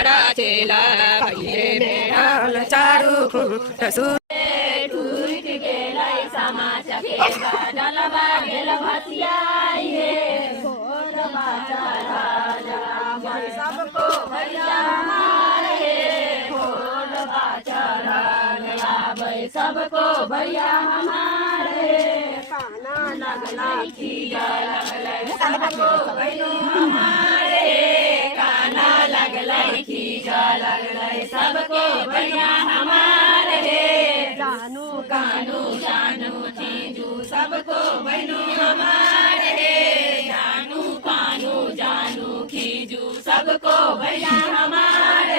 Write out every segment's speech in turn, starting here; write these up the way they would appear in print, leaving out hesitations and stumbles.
मारा चेला भैले में हाल चारू रसू टूट गेला समाज के डलवा गेल भसियाई हे घोर बाजा राजा सबको भैया हमारे घोर बाजा राजा सबको भैया हमारे काना लगला खीरा लगला सबको भैया हमारे काना लगला खीरा लगला सबको भैया हमारे जानू कानू जानू जीजू सबको बहनू हमारे जानू कानू जानू खीजू सबको भैया हमारे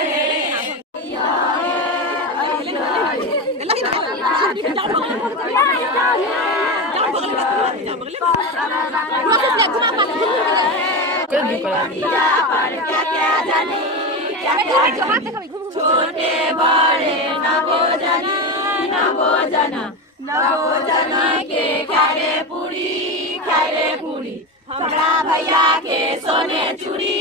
छोटे बड़े नवो जना के खारे पूरी हमरा भैया के सोने चूड़ी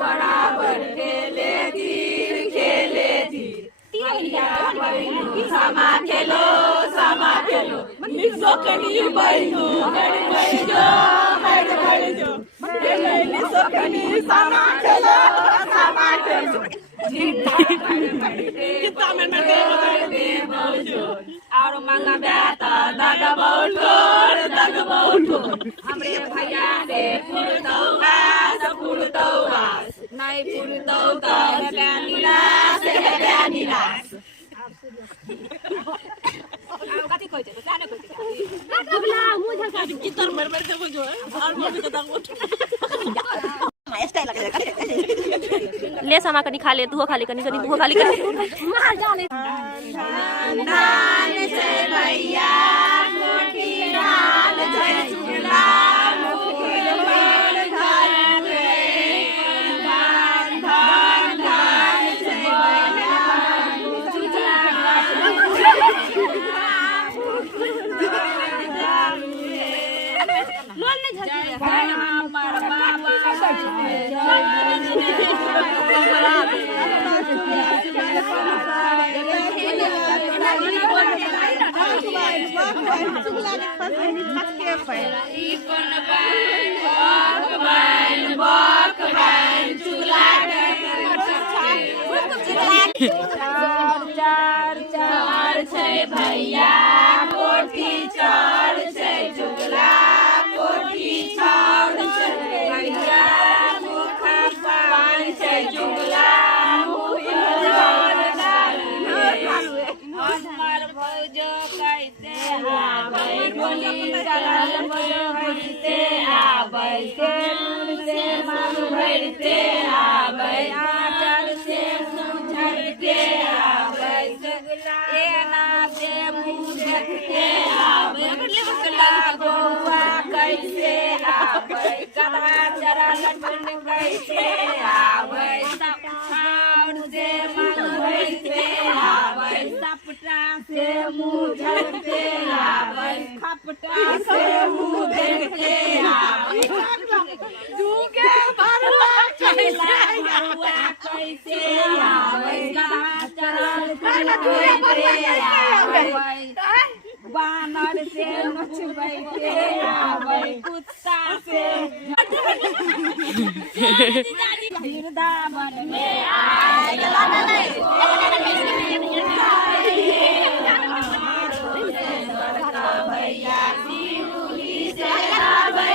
बराबर खेले तीर समा खेलो निसो कनी बहनू हर जो निसो कनी समा खेलो कितना में और मांगा बेटा दग बहुठो हमरे भैया से पुरतौआ नहीं पुरतौआ नीलास कथी कहै छै जाने कहै छै कबला मुझे कितर मर के बुझो और मोर के तक उठ स्टाइल लगे ले समा कनी खा ले तू खा ले कनी तू खा ले मार जाने धान से भैया मोटी डाल जय चुगला मुखिल मार घर में धान से भैया लोन ने झकी हमार बाबा चार भैया कोठी चार चुगला कोठी चार भैया मुखा पान चुगला हमार भौजो कैसे आबै गोली चलल भरते आबै से मन भरते आबै आचर से झरते आबै एना से मुँह देखते आबै बउआ कैसे आबै कधा चरा लटन कैसे आबै और से मन भरते आबै सपटा से मुँह झरते आबै खपटा से मुँह देखते आबै झूके भरला कैसे आबै कधा चरल आबै बानर से नचबैते आबै कुत्ता से वृंदावन में आए भैया शिवली से आबै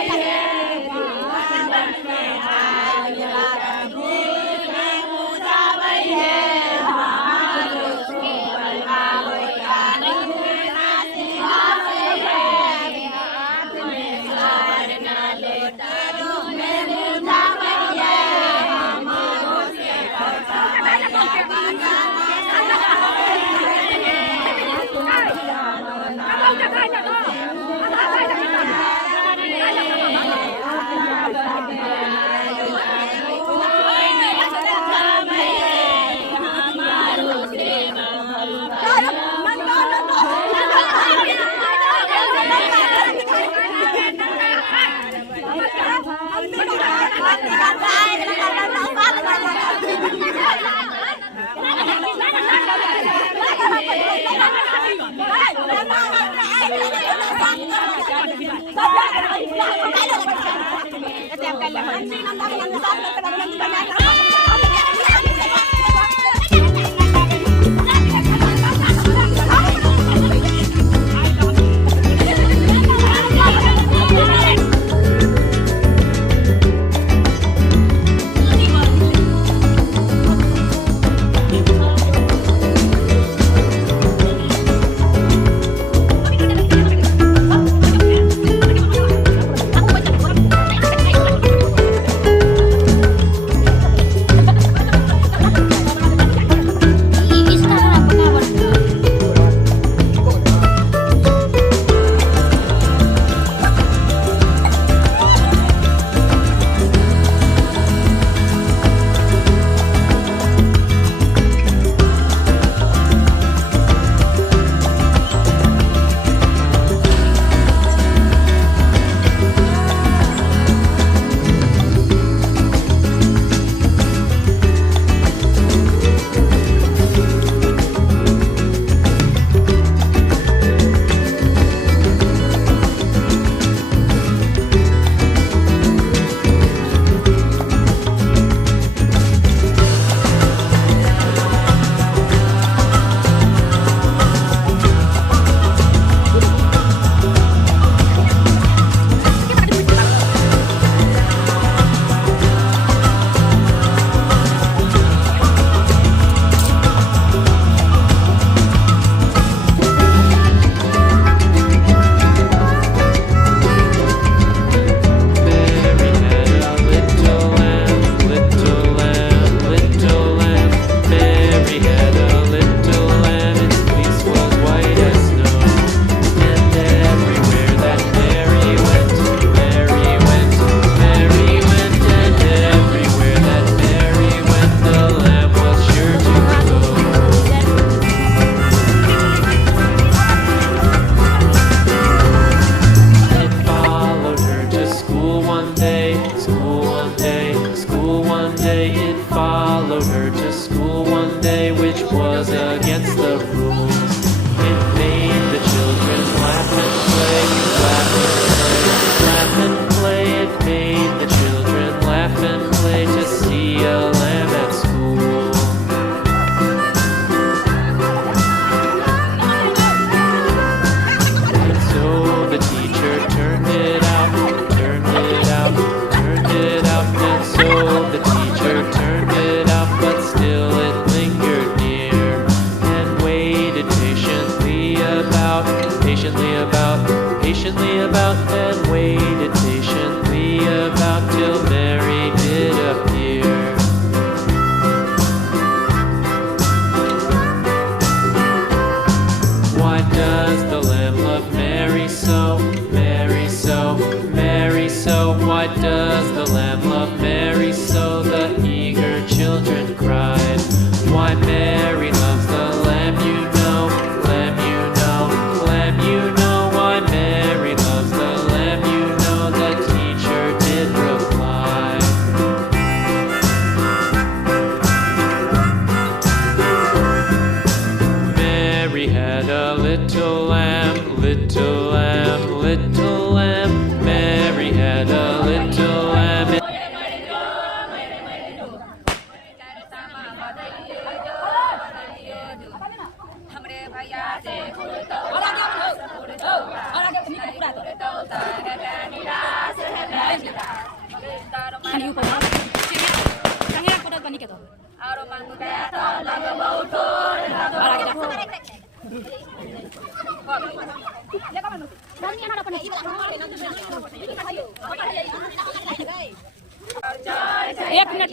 एक मिनट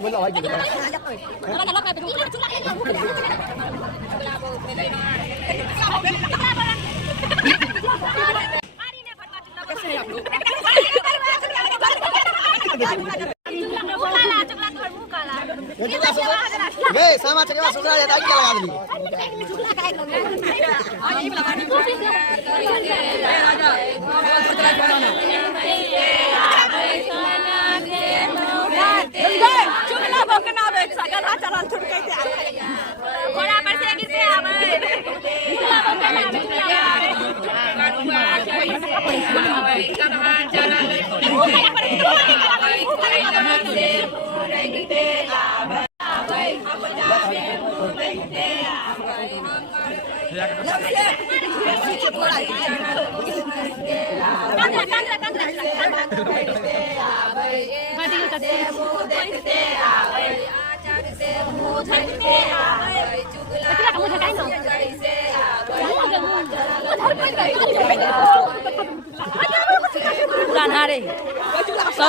बोलो भाई गए सामा चलेगा सुगरा जाता है क्या लगा चुगला बकना बेच सकल आ चल छुट के घोड़ा पर से गिरते आवे चुगला बकना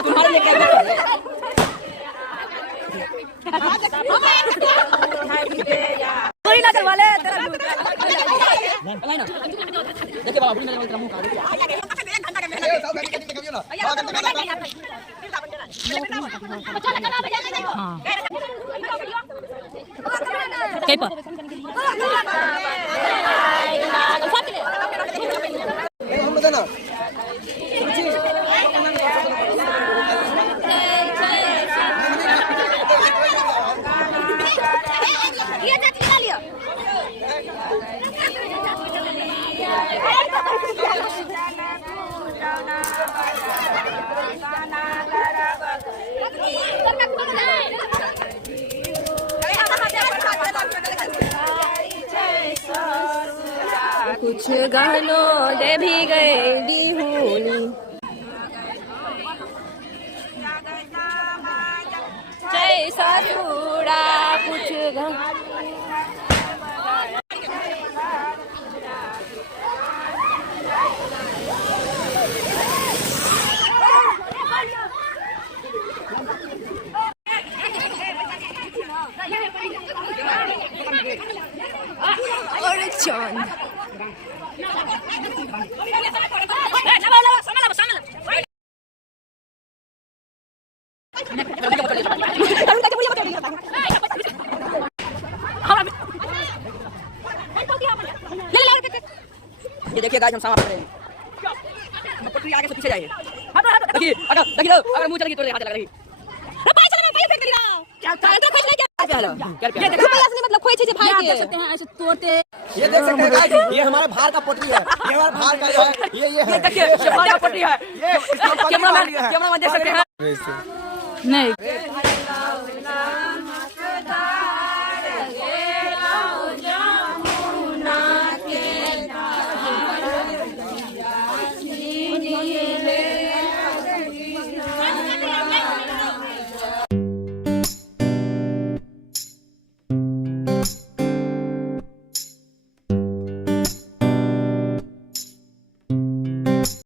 तुम्हारे लेके ना करवा ले तेरा देखिए बाबा बुढ़ी मेरे तेरा मुंह खा रही कुछ गानों दे भी गए होली जय ससुरा कुछ और चांद ये देखिए गाइस हम सामान पकड़ रहे हैं पटरी आगे से पीछे जाइए देखिए अगर मुंह चल गई तो हाथ लगा रही ये मतलब कोई चीज भाई देख सकते हैं ऐसे तोड़ते ये देख सकते हैं गाइस ये हमारा भार का पटरी है ये हमारा भार का जो है ये है देखिए ये भार का पटरी है ये कैमरामैन देख सकते हैं नहीं